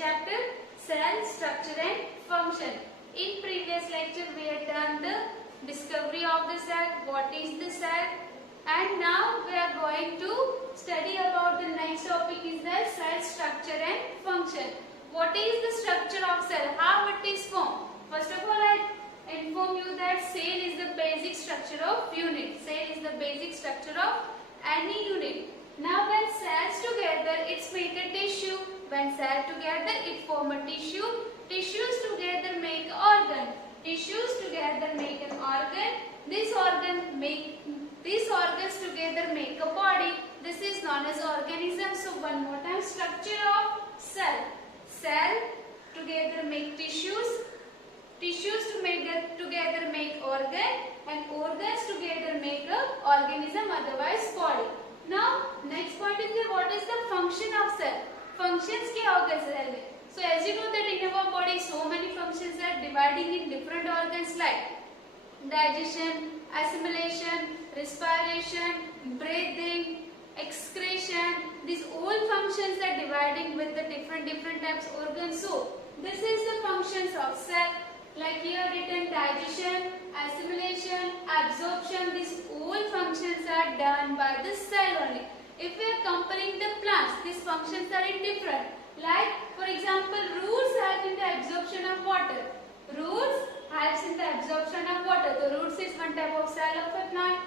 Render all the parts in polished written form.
chapter cell structure and function. In previous lecture we had done the discovery of the cell, what is the cell, and now we are going to study about the next topic is the cell structure and function. What is the structure of cell? How it is formed? First of all, I inform you that cell is the basic structure of unit. Cell is the basic structure of any unit. Now when cells together it make a tissue. When cells together it form a tissue. Tissues together make organ. Tissues together make an organ. These organs together make a body. This is known as organism. So one more time, structure of cell. Cell together make tissues. Tissues together make organ, and organs together make a organism, otherwise body. Now next point is that what is the function of cell? Functions क्या होगा cell में? So as you know that in our body so many functions are dividing in different organs like digestion, assimilation, respiration, breathing, excretion. These all functions are dividing with the different types of organs. So this is the functions of cell. Like here written digestion, assimilation, absorption. These all functions are done by the cell only. If we are comparing the plants, these functions are different. Like for example, roots help in the absorption of water. Roots helps in the absorption of water. The roots is one type of cell of a plant.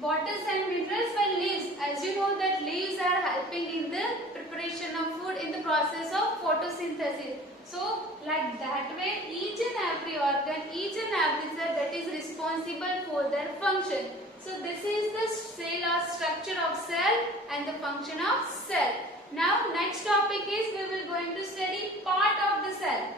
Waters and minerals by leaves. As you know that leaves are helping in the preparation of food in the process of photosynthesis. So like that way each and every organ, each and every cell that is responsible for their function. So this is the cell or structure of cell and the function of cell. Now next topic is we will going to study part of the cell.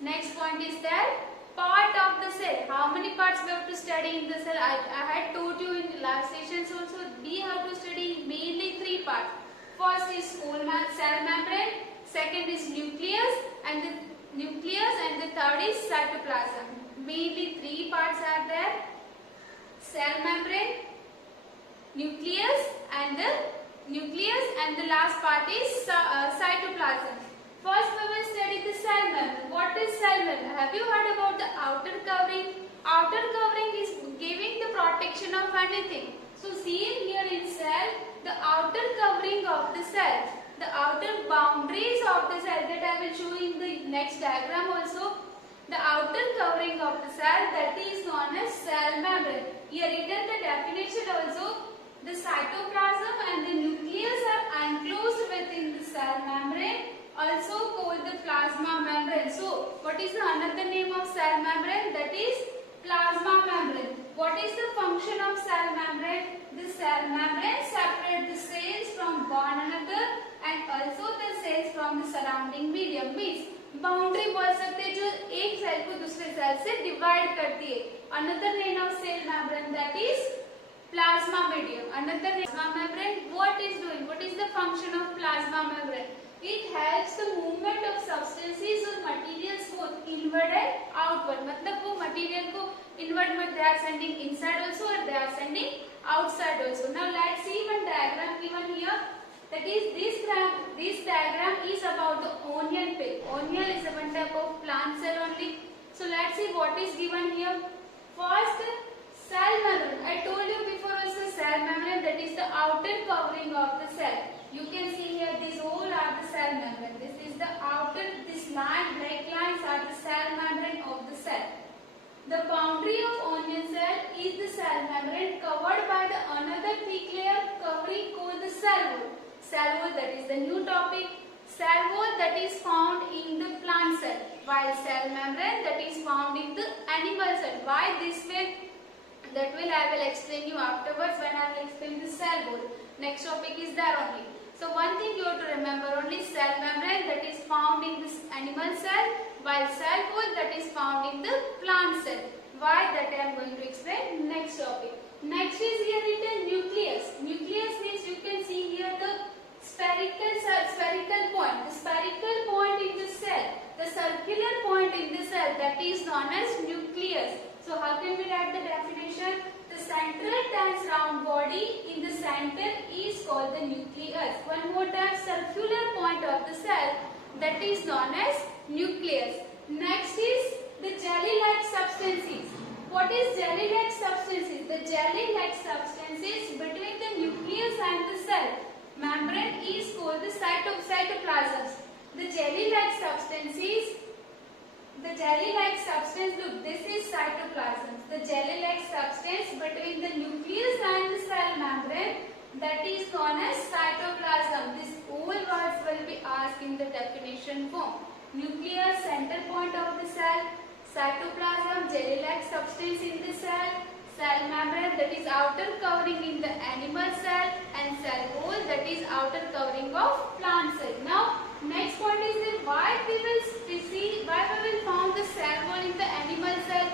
Next point is that part of the cell. How many parts we have to study in the cell? I had told you in the last sessions also we have to study mainly 3 parts. First is cell membrane, second is nucleus and the third is cytoplasm. Mainly 3 parts are there: cell membrane, nucleus and the last part is cytoplasm. First we will study the cell membrane. What is cell membrane? Have you heard about the outer covering? Outer covering is giving the protection of anything. So see here in cell, the outer covering of the cell, the outer boundaries of the cell that I will show in the next diagram also. The outer covering of the cell, that is known as cell membrane. Here written the definition also. The cytoplasm and the nucleus are enclosed within the cell membrane, also called the plasma membrane. So what is the another name of cell membrane? That is plasma membrane. What is the function of cell membrane? The cell membrane separates the cells from one another and also the cells from the surrounding medium. Means boundary बोल सकते हैं जो एक cell को दूसरे cell से divide करती है. Another name of cell membrane, that is plasma medium. Another name plasma membrane. What is doing? What is the function of plasma membrane? It helps the movement of substances or materials both inward and outward. मतलब वो material को inward में they are sending inside also or they are sending outside also. Now let's see one diagram given here. That is this diagram is about the onion peel. Onion is a one type of plant cell only. So let's see what is given here. First, cell membrane. I told you before also cell membrane, that is the outer covering of the cell. You can see here these all are the cell membrane. This is the outer, this line, black lines are the cell membrane of the cell. The boundary of onion cell is the cell membrane covered by the another thick layer covering called the cell wall. Cell wall, that is the new topic. Cell wall that is found in the plant cell, while cell membrane that is found in the animal cell. Why this way? That I will explain you afterwards when I will explain the cell wall. Next topic is there only. So one thing you have to remember, only cell membrane that is found in this animal cell, while cell wall that is found in the plant cell. Why? That I am going to explain next topic. Next is here written nucleus. Nucleus means you can see here the spherical point. The spherical point in the cell, the circular point in the cell, that is known as nucleus. So how can we write the definition? The The central dense round body in the center is called the nucleus. One more time, circular point of the cell, that is known as nucleus. Next is the jelly-like substances. What is jelly-like substances? The jelly-like substances between the nucleus and the cell membrane is called the cytoplasms. The jelly-like substances, look, this is cytoplasm. The jelly-like substance between the nucleus and the cell membrane, that is known as cytoplasm. These all words will be asked in the definition form. Nucleus, center point of the cell, cytoplasm, jelly-like substance in the cell membrane, that is outer covering in the animal cell, and cell wall, that is outer covering of plant cell. Now, next point is that why we will found the cell wall in the animal cell.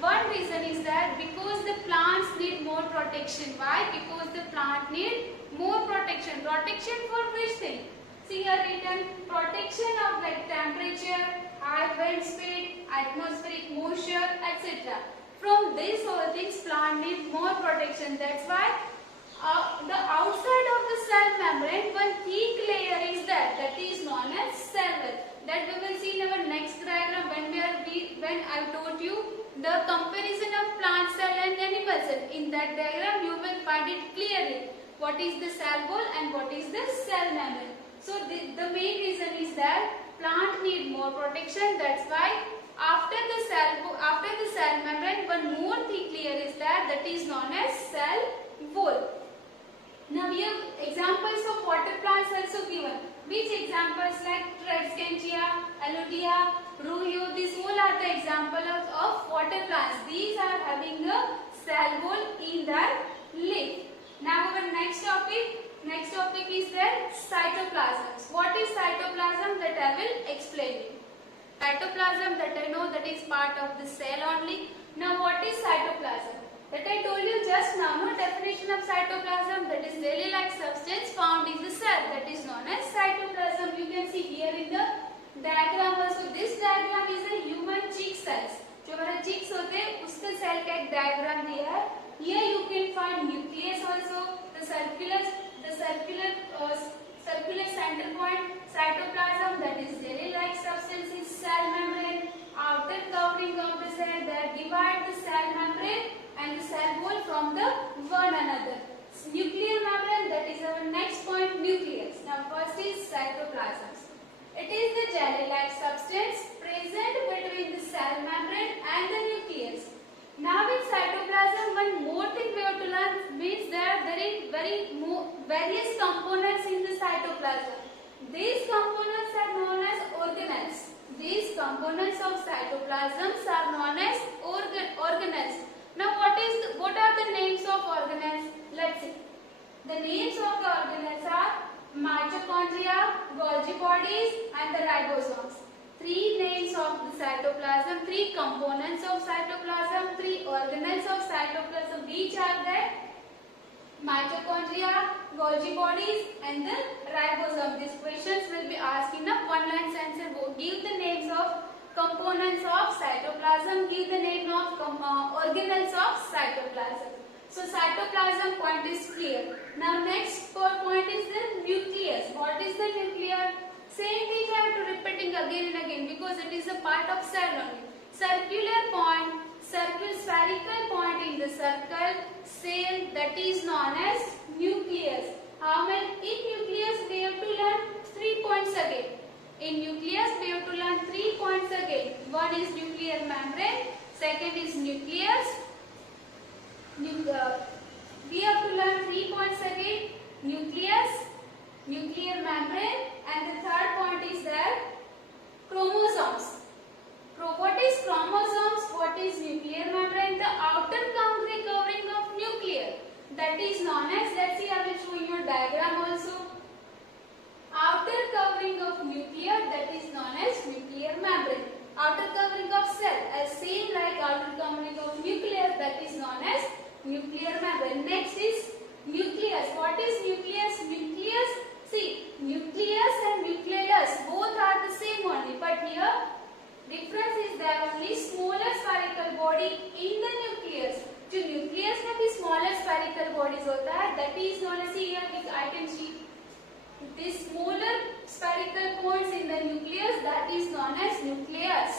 One reason is that because the plants need more protection. Why? Because the plant need more protection. Protection for which thing? See here written, protection of like temperature, high wind speed, atmospheric moisture, etc. From these all things, plant need more protection. That's why the outside of the cell membrane, one thick layer is there, that is known as cell wall. That we will see in our next diagram when I told you the comparison of plant cell and animal cell. In that diagram, you will find it clearly. What is the cell wall and what is the cell membrane? So the main reason is that plant need more protection. That's why after the cell membrane, one more thick layer is there, that is known as cell wall. Now we have examples of water plants also given. Which examples like Tradescantia, Alludia, Ruyo, these all are the examples of water plants. These are having a cell wall in their leaf. Now our next topic is their cytoplasms. What is cytoplasm? That I will explain you. Cytoplasm, that I know, that is part of the cell only. Now what is cytoplasm? That I told you just now, no? Definition of cytoplasm, that is jelly-like substance found in the cell, that is known as cytoplasm. You can see here in the diagram also. This diagram is a human cheek cells. जो हमारे cheeks होते हैं उसके cell का एक diagram दिया है. Here you can find nucleus also, the circular center point, cytoplasm, that is jelly-like substance is cell membrane, outer covering of the cell that divide the cell membrane and the cell wall from the one another. Nuclear membrane, that is our next point, nucleus. Now first is cytoplasms. It is the jelly-like substance present between the cell membrane and the nucleus. Now in cytoplasm, one more thing we have to learn means that there is various components in the cytoplasm. These components are known as organelles. These components of cytoplasms are known as organelles. Now what are the names of organelles? Let's see. The names of the organelles are mitochondria, Golgi bodies, and the ribosomes. Three names of the cytoplasm, three components of cytoplasm, three organelles of cytoplasm. Which are there? Mitochondria, Golgi bodies, and the ribosome. These questions will be asked in a one-line sentence. Give the names of components of cytoplasm, give the name of organelles of cytoplasm. So cytoplasm point is clear. Now next point is the nucleus. What is the nucleus? Same thing I am to repeating again and again because it is a part of cell only. Circular point, spherical point in the circle, cell, that is known as nucleus. How many? In nucleus we have to learn 3 points again. In nucleus we have to learn 3 points again. One is nuclear membrane, second is nucleus. We have to learn 3 points again. Nucleus, nuclear membrane, and the third point is that chromosomes. What is chromosomes? What is nuclear membrane? The outer covering of nuclear. That is known as, let's see, I will show you a diagram also. Outer covering of nuclear, that is known as nuclear membrane. Outer covering of cell, as same like outer covering of nucleus, that is known as nuclear membrane. Next is nucleus. What is nucleus? Nucleus, see, nucleus and nucleus both are the same only, but here difference is there only smaller spherical body in the nucleus. जो जो nucleus में भी smaller spherical bodies होता है, that is known as, here I can see this smaller spherical cones in the nucleus, that is known as nucleus.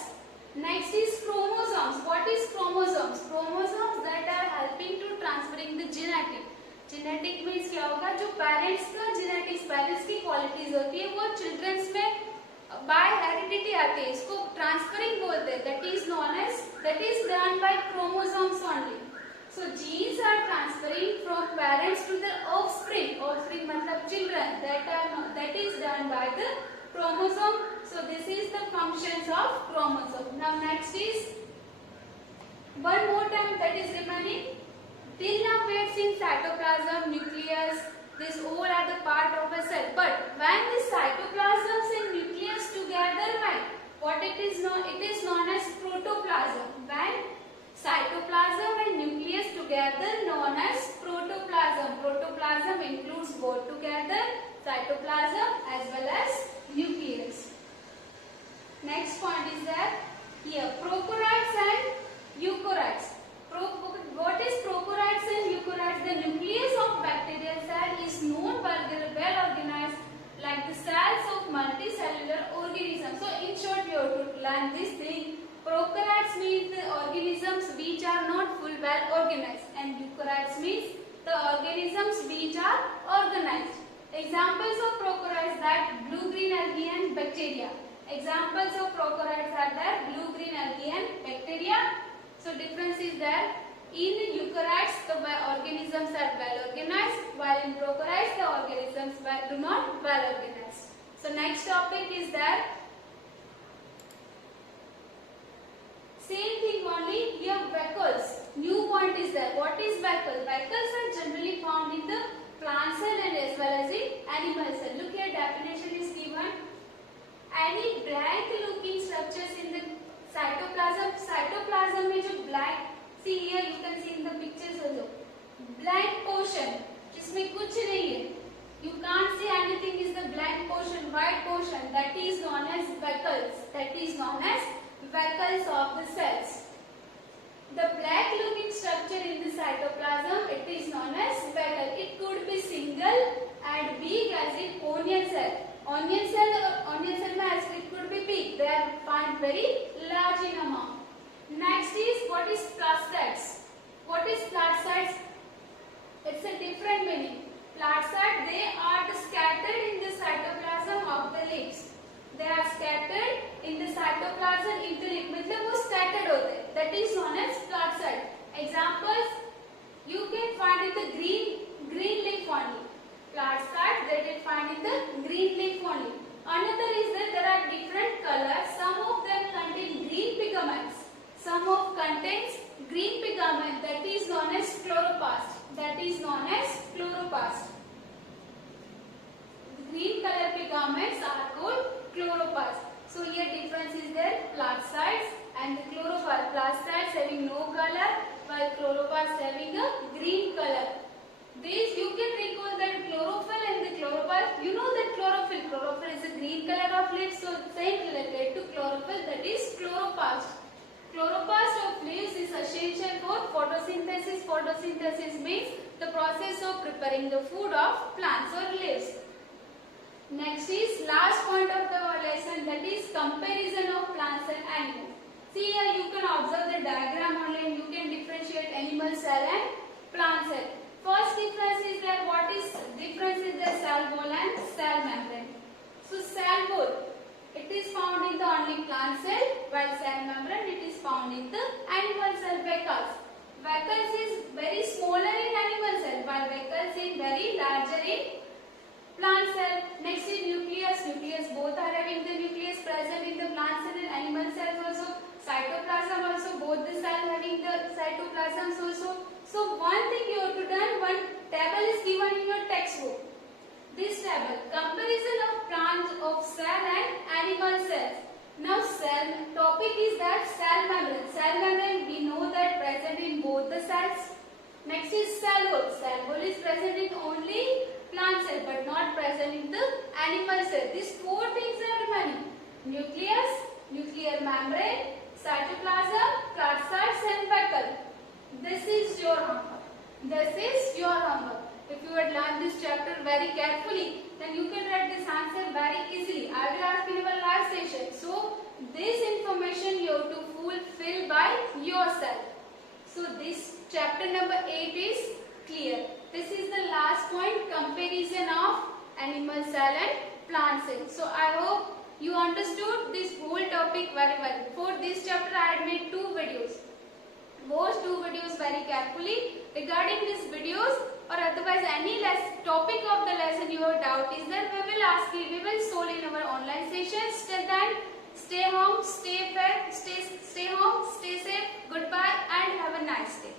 Next is chromosomes. What is chromosomes? Chromosomes that are helping to transferring the genetic. Genetic means क्या होगा, जो parents का genetics, parents की qualities होती है वो children's में bye heredity आती है, इसको ट्रांसफरिंग बोलते हैं. That is known as, that is done by chromosomes only. So genes are transferring from parents to the offspring. Offspring मतलब children. That is done by the chromosome. So this is the functions of chromosome. Now next is one more time that is remaining. Till now we have seen cytoplasm, nucleus. These all are the part of a cell. But when the cytoplasm and nucleus together meet, what it is known as protoplasm. When cytoplasm and nucleus together known as protoplasm. Protoplasm includes both together cytoplasm as well as nucleus. Next point is that here prokaryotes and eukaryotes. What is prokaryotes and eukaryotes? The nucleus of bacterial cell is known well organized like the cells of multicellular organisms. So in short you have to learn this thing. Prokaryotes means the organisms which are not full well organized, and eukaryotes means the organisms which are organized. Examples of prokaryotes that blue-green algae and bacteria. Examples of prokaryotes are that blue-green algae and bacteria. So difference is that in eukaryotes the organisms are well organized, while in prokaryotes the organisms do not well organized. So next topic is that same thing only, here vacuoles. New point is that what is vacuole? Vacuoles are generally found in the plant cell and as well as in animal cell. Look here, definition is given. Any blank looking structures in the cytoplasm. Cytoplasm में जो black, see here you can see in the pictures also. Blank portion, जिसमें कुछ नहीं है. You can't see anything is the blank portion, white portion. That is known as vacuoles. That is known as vacuoles of the cells. The black looking structure in the cytoplasm, it is known as vacuole. It could be single and big as in onion cell. Onion cell में as it could be big. They are found very large in amount. Next is what is plastocytes. What is plastocytes? It's a different meaning. Plastocytes, they are scattered in the cytoplasm of the leaves. They are scattered in the cytoplasm interleaved, मतलब वो scattered होते हैं. That is known as plastocyte. Examples you can find in the green leaf only. Plastocyte that you find in the green leaf only. Another is that there are different colors. Some of them contain green pigments. Some of contains green pigment. That is known as chloroplast. That is known as chloroplast. Green color pigments are called chloroplasts. So here difference is there, plastocytes and the chloroplast. Plastocytes having no color while chloroplasts having a green color. These you can recall that chlorophyll and the chloroplast. You know that chlorophyll. Chlorophyll is a green color of leaves, so same related to chlorophyll, that is chloroplast. Chloroplast of leaves is essential for photosynthesis. Photosynthesis means the process of preparing the food of plants or leaves. Next is last point of the lesson, that is comparison of plants and animals. See here you can observe the diagram only and you can differentiate animal cell and plant cell. First difference is that what is difference is the cell wall and cell membrane. So cell wall, it is found in the only plant cell, while cell membrane it is found in the animal cell. Vacuoles. Vacuoles is very smaller in animal cell, while vacuoles is very larger in plant cell. Next is nucleus. Nucleus, both are having the nucleus present in the plant cell and animal cells also. Cytoplasm also, both the cell having the cytoplasms also. So one thing you have to done, one table is given in your textbook. This table, comparison of plant of cell and animal cells. Now cell topic is that cell membrane. Cell membrane we know that present in both the cells. Next is cell wall. Cell wall is present in only plant cell but not present in the animal cell. These four things are remaining: nucleus, nuclear membrane, cytoplasm, plastocytes and vacuole. This is your homework. This is your homework. If you had learned this chapter very carefully, then you can write this answer very easily. I will ask in our live session. So this information you have to fulfill by yourself. So this chapter number 8 is clear. This is the last point, comparison of animal cell and plant cell. So I hope you understood this whole topic very well. For this chapter I had made 2 videos. Watch 2 videos very carefully. Regarding these videos or otherwise any topic of the lesson you have doubt is there, we will ask you, we will solve in our online sessions. Till then, stay home, stay fair, stay home, stay safe. Goodbye and have a nice day.